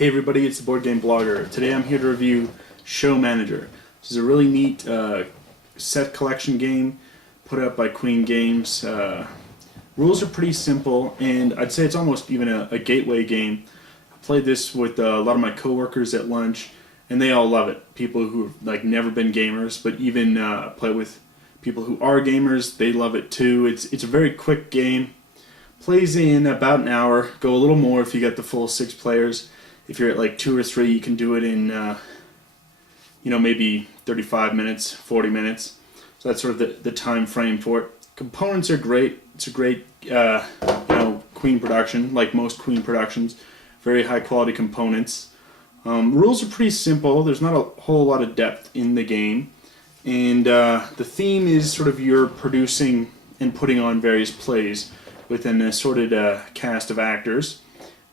Hey everybody, it's the Board Game Blogger. Today I'm here to review Showmanager. This is a really neat set collection game put out by Queen Games. Rules are pretty simple, and I'd say it's almost even a gateway game. I played this with a lot of my coworkers at lunch, and they all love it. People who've never been gamers, but even play with people who are gamers, they love it too. It's a very quick game. Plays in about an hour, go a little more if you get the full 6 players. If you're at like 2 or 3, you can do it in maybe 35 minutes, 40 minutes. So that's sort of the time frame for it. Components are great. It's a great Queen production, like most Queen productions. Very high quality components. Rules are pretty simple. There's not a whole lot of depth in the game. And the theme is sort of you're producing and putting on various plays with an assorted cast of actors.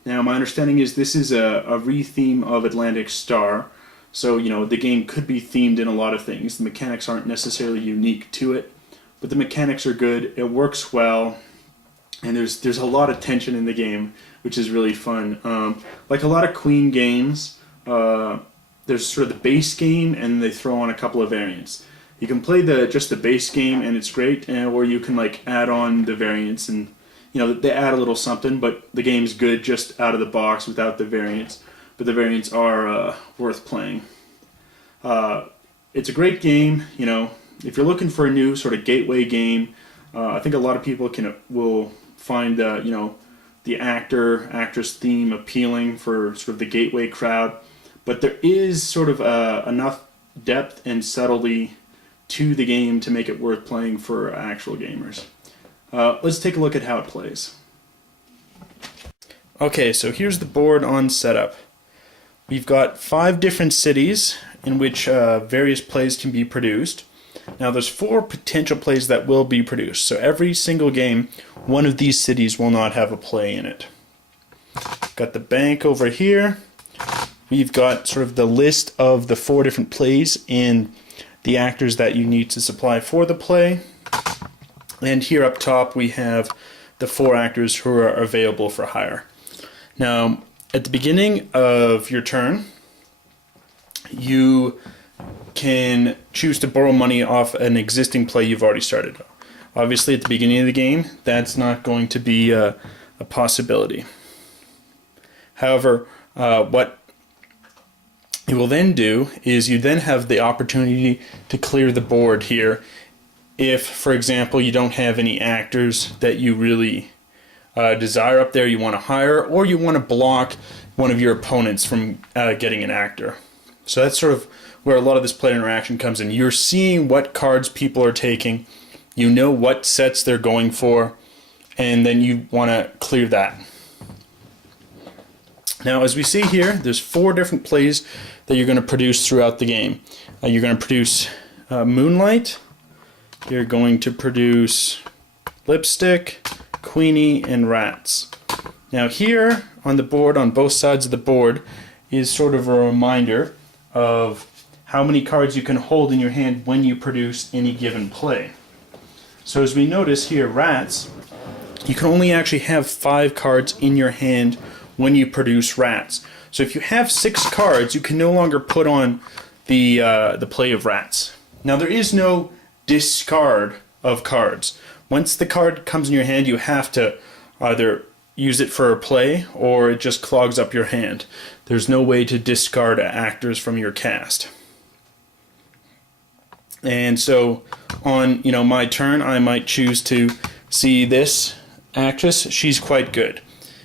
Now, my understanding is this is a re-theme of Atlantic Star, so the game could be themed in a lot of things. The mechanics aren't necessarily unique to it, but the mechanics are good. It works well, and there's a lot of tension in the game, which is really fun. Like a lot of Queen games, there's sort of the base game, and they throw on a couple of variants. You can play just the base game, and it's great, or you can add on the variants and. They add a little something, but the game's good just out of the box without the variants. But the variants are worth playing. It's a great game. If you're looking for a new sort of gateway game, I think a lot of people will find the actress theme appealing for sort of the gateway crowd. But there is sort of enough depth and subtlety to the game to make it worth playing for actual gamers. Let's take a look at how it plays. Okay, so here's the board on setup. We've got 5 different cities in which various plays can be produced. Now there's 4 potential plays that will be produced. So every single game, one of these cities will not have a play in it. Got the bank over here. We've got sort of the list of the 4 different plays and the actors that you need to supply for the play. And here up top we have the 4 actors who are available for hire. Now, at the beginning of your turn, you can choose to borrow money off an existing play you've already started. Obviously, at the beginning of the game, that's not going to be a possibility. However, what you will then do is you then have the opportunity to clear the board here if, for example, you don't have any actors that you really desire up there you want to hire, or you want to block one of your opponents from getting an actor. So that's sort of where a lot of this player interaction comes in. You're seeing what cards people are taking, you know what sets they're going for, and then you want to clear that. Now, as we see here, there's 4 different plays that you're going to produce throughout the game. You're going to produce Moonlight, you're going to produce Lipstick, Queenie, and Rats. Now here on the board, on both sides of the board, is sort of a reminder of how many cards you can hold in your hand when you produce any given play. So as we notice here, Rats, you can only actually have 5 cards in your hand when you produce Rats. So if you have 6 cards, you can no longer put on the play of Rats. Now there is no discard of cards. Once the card comes in your hand, you have to either use it for a play or it just clogs up your hand. There's no way to discard actors from your cast. And so on my turn, I might choose to see this actress. She's quite good.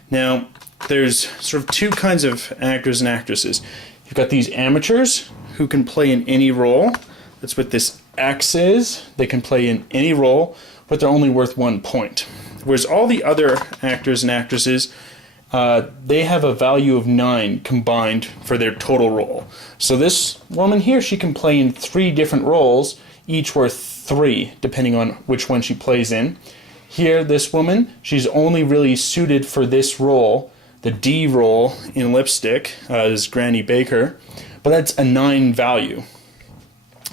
Now there's sort of 2 kinds of actors and actresses. You've got these amateurs who can play in any role. That's what this X is. They can play in any role, but they're only worth 1 point. Whereas all the other actors and actresses, they have a value of 9 combined for their total role. So this woman here, she can play in 3 different roles, each worth 3, depending on which one she plays in. Here, this woman, she's only really suited for this role, the D role in Lipstick, is Granny Baker, but that's a 9 value.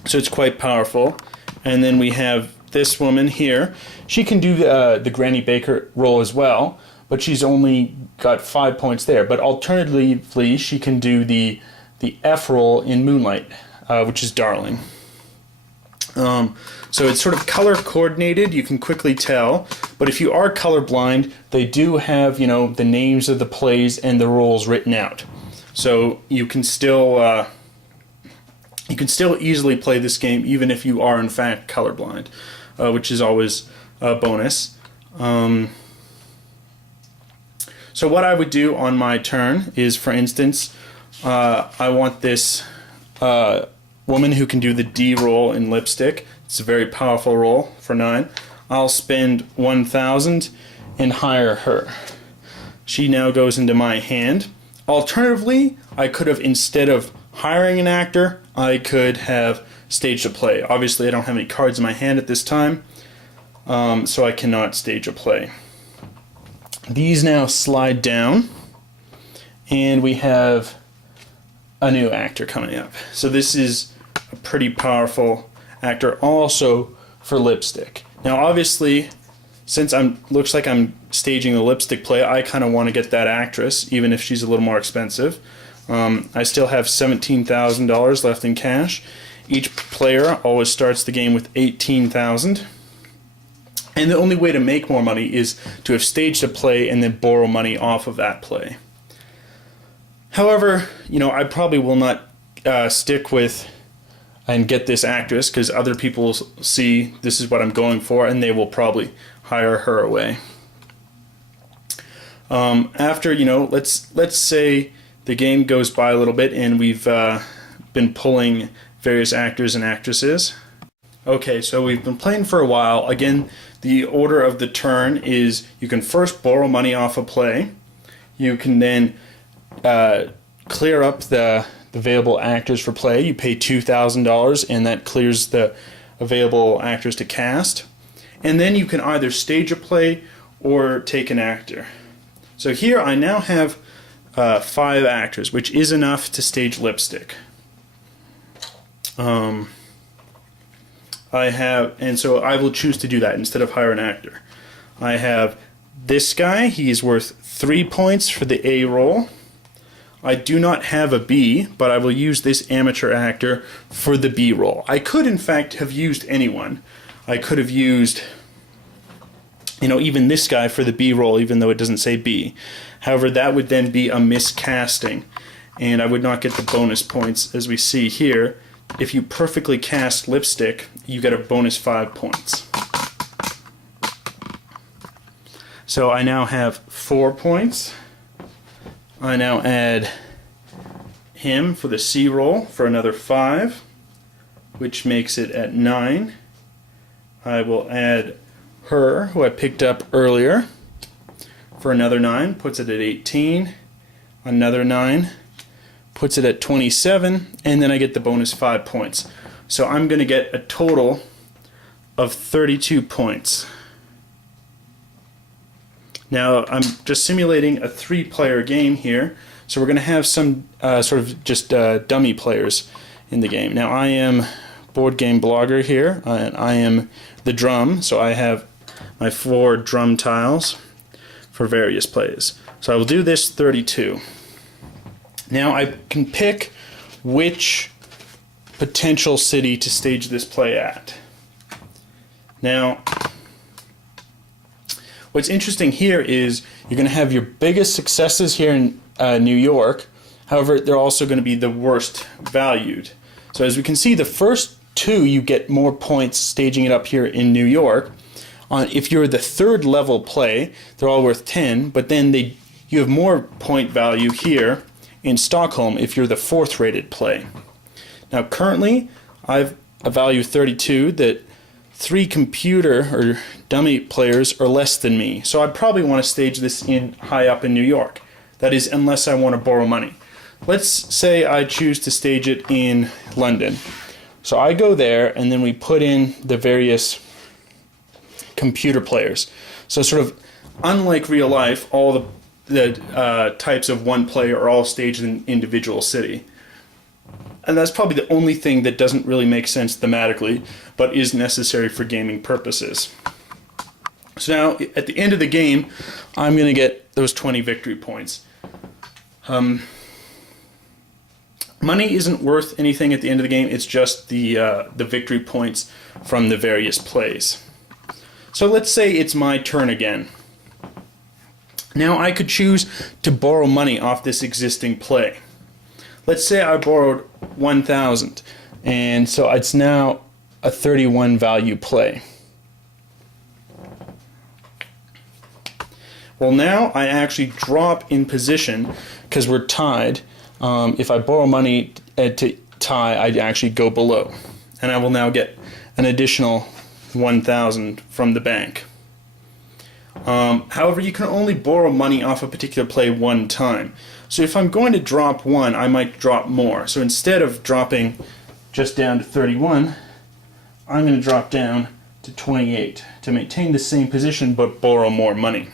So it's quite powerful. And then we have this woman here. She can do the Granny Baker role as well, but she's only got 5 points there. But alternatively, she can do the F role in Moonlight, which is Darling. So it's sort of color coordinated, you can quickly tell, but if you are colorblind, they do have, the names of the plays and the roles written out. So you can still easily play this game even if you are in fact colorblind, which is always a bonus. So what I would do on my turn is, for instance, I want this woman who can do the D roll in Lipstick. It's a very powerful roll for 9. I'll spend 1,000 and hire her. She now goes into my hand. Alternatively, I could have, instead of hiring an actor, I could have staged a play. Obviously, I don't have any cards in my hand at this time, so I cannot stage a play. These now slide down, and we have a new actor coming up. So this is a pretty powerful actor also for Lipstick. Now obviously, since looks like I'm staging the Lipstick play, I kind of want to get that actress, even if she's a little more expensive. I still have $17,000 left in cash. Each player always starts the game with $18,000. And the only way to make more money is to have staged a play and then borrow money off of that play. However, I probably will not stick with and get this actress, because other people will see this is what I'm going for and they will probably hire her away. After, let's say the game goes by a little bit and we've been pulling various actors and actresses. Okay, so we've been playing for a while. Again, the order of the turn is you can first borrow money off a play. You can then clear up the available actors for play. You pay $2,000 and that clears the available actors to cast. And then you can either stage a play or take an actor. So here I now have 5 actors, which is enough to stage Lipstick. So I will choose to do that instead of hire an actor. I have this guy, he's worth 3 points for the A role. I do not have a B, but I will use this amateur actor for the B role. I could in fact have used anyone. I could have used, even this guy for the B role, even though it doesn't say B. However, that would then be a miscasting, and I would not get the bonus points as we see here. If you perfectly cast Lipstick, you get a bonus 5 points. So I now have 4 points. I now add him for the C roll for another 5, which makes it at 9. I will add her, who I picked up earlier, for another 9, puts it at 18. Another 9 puts it at 27, and then I get the bonus 5 points. So I'm going to get a total of 32 points. Now I'm just simulating a 3-player game here, so we're going to have some sort of just dummy players in the game. Now I am Boardgame Blogger here, and I am the drum, so I have my 4 drum tiles for various plays. So I will do this 32. Now I can pick which potential city to stage this play at. Now, what's interesting here is you're going to have your biggest successes here in New York. However, they're also going to be the worst valued. So as we can see, the first 2 you get more points staging it up here in New York. If you're the 3rd level play, they're all worth 10, but then you have more point value here in Stockholm if you're the 4th rated play. Now currently I've a value 32 that 3 computer or dummy players are less than me, so I'd probably want to stage this in high up in New York. That is, unless I want to borrow money. Let's say I choose to stage it in London. So I go there and then we put in the various computer players. So sort of unlike real life, all the types of one player are all staged in an individual city. And that's probably the only thing that doesn't really make sense thematically, but is necessary for gaming purposes. So now, at the end of the game, I'm going to get those 20 victory points. Money isn't worth anything at the end of the game. It's just the victory points from the various plays. So let's say it's my turn again. Now I could choose to borrow money off this existing play. Let's say I borrowed 1,000, and so it's now a 31 value play. Well, now I actually drop in position because we're tied. If I borrow money to tie, I'd actually go below. And I will now get an additional 1,000 from the bank. However, you can only borrow money off a particular play one time. So if I'm going to drop one, I might drop more. So instead of dropping just down to 31, I'm going to drop down to 28 to maintain the same position but borrow more money.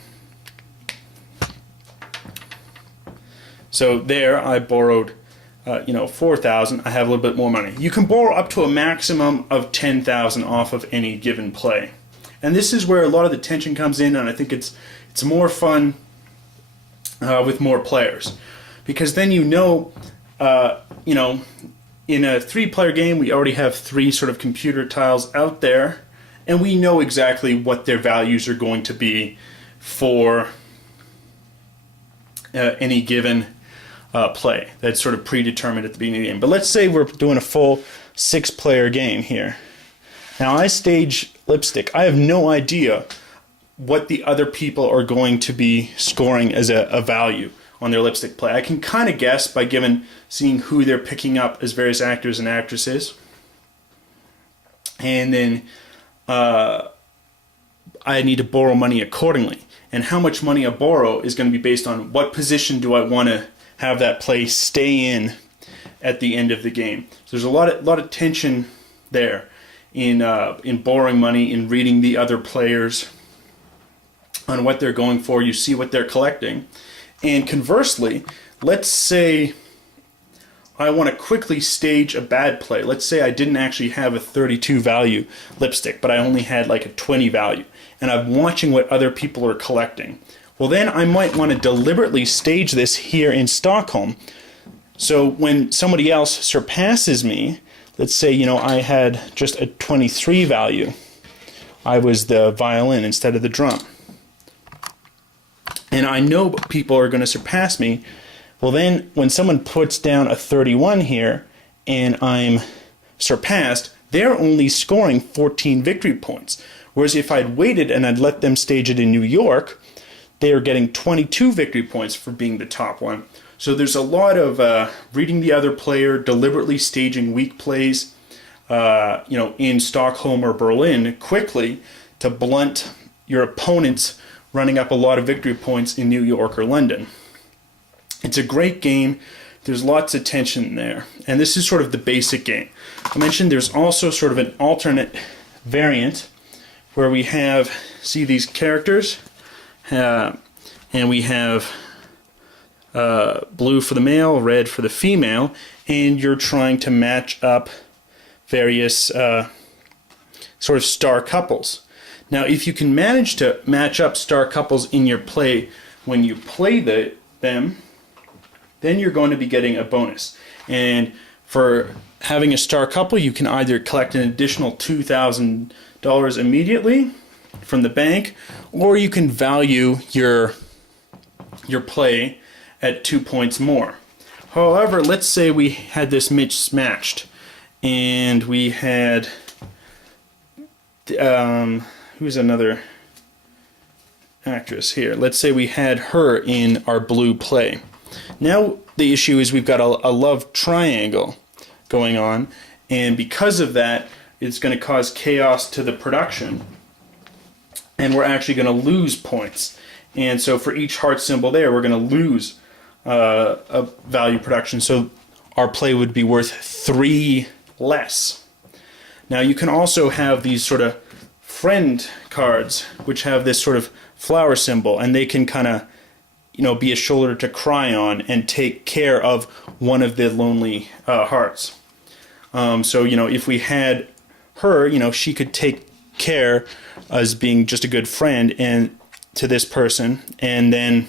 So there I borrowed 4,000. I have a little bit more money. You can borrow up to a maximum of 10,000 off of any given play. And this is where a lot of the tension comes in, and I think it's more fun with more players. Because then in a 3-player game, we already have 3 sort of computer tiles out there, and we know exactly what their values are going to be for any given play. That's sort of predetermined at the beginning of the game. But let's say we're doing a full 6-player game here. Now I stage lipstick. I have no idea what the other people are going to be scoring as a value on their lipstick play. I can kind of guess by seeing who they're picking up as various actors and actresses. And then I need to borrow money accordingly. And how much money I borrow is going to be based on what position do I want to have that play stay in at the end of the game. So there's a lot of tension there in borrowing money, in reading the other players on what they're going for. You see what they're collecting. And conversely, let's say I want to quickly stage a bad play. Let's say I didn't actually have a 32 value lipstick, but I only had like a 20 value. And I'm watching what other people are collecting. Well, then I might want to deliberately stage this here in Stockholm. So when somebody else surpasses me, let's say, I had just a 23 value. I was the violin instead of the drum. And I know people are going to surpass me. Well, then when someone puts down a 31 here and I'm surpassed, they're only scoring 14 victory points. Whereas if I'd waited and I'd let them stage it in New York, they are getting 22 victory points for being the top one. So there's a lot of reading the other player, deliberately staging weak plays, in Stockholm or Berlin quickly to blunt your opponents running up a lot of victory points in New York or London. It's a great game. There's lots of tension there. And this is sort of the basic game. I mentioned there's also sort of an alternate variant where we have, see these characters, and we have blue for the male, red for the female, and you're trying to match up various sort of star couples. Now, if you can manage to match up star couples in your play when you play them, then you're going to be getting a bonus. And for having a star couple, you can either collect an additional $2,000 immediately from the bank, or you can value your play at 2 points more. However, let's say we had this mismatched, and we had who's another actress here? Let's say we had her in our blue play. Now the issue is we've got a love triangle going on, and because of that, it's going to cause chaos to the production, and we're actually going to lose points. And so for each heart symbol there, we're going to lose a value production, so our play would be worth 3 less. Now you can also have these sort of friend cards, which have this sort of flower symbol, and they can kind of, be a shoulder to cry on and take care of one of the lonely hearts. So, if we had her, she could take care as being just a good friend and to this person, and then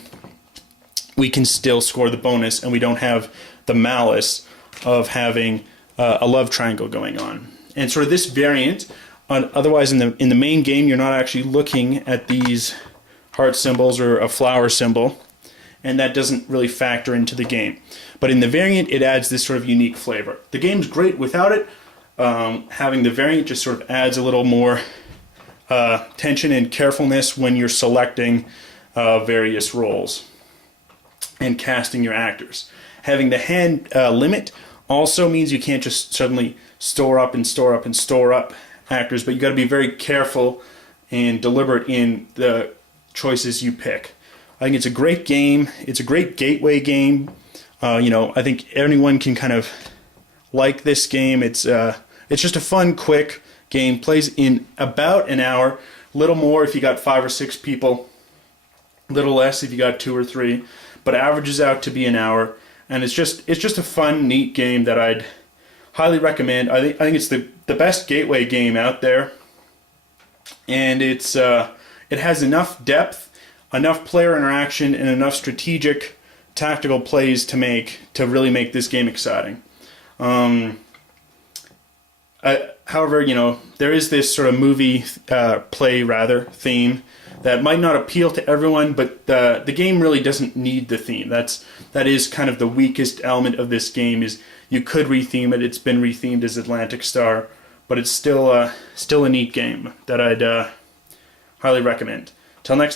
we can still score the bonus, and we don't have the malice of having a love triangle going on. And sort of this variant, otherwise in the main game you're not actually looking at these heart symbols or a flower symbol, and that doesn't really factor into the game. But in the variant, it adds this sort of unique flavor. The game's great without it. Having the variant just sort of adds a little more tension and carefulness when you're selecting various roles and casting your actors. Having the hand limit also means you can't just suddenly store up and store up and store up actors, but you got to be very careful and deliberate in the choices you pick. I think it's a great game. It's a great gateway game. I think anyone can kind of like this game. It's just a fun, quick game. Plays in about an hour. A little more if you got 5 or 6 people. A little less if you got 2 or 3. But averages out to be an hour. And it's just a fun, neat game that I'd highly recommend. I think it's the best gateway game out there. And it has enough depth, enough player interaction, and enough strategic tactical plays to really make this game exciting. However, there is this sort of movie theme that might not appeal to everyone, but the game really doesn't need the theme. That is kind of the weakest element of this game. Is you could retheme it. It's been rethemed as Atlantic Star, but it's still a neat game that I'd highly recommend. Till next time.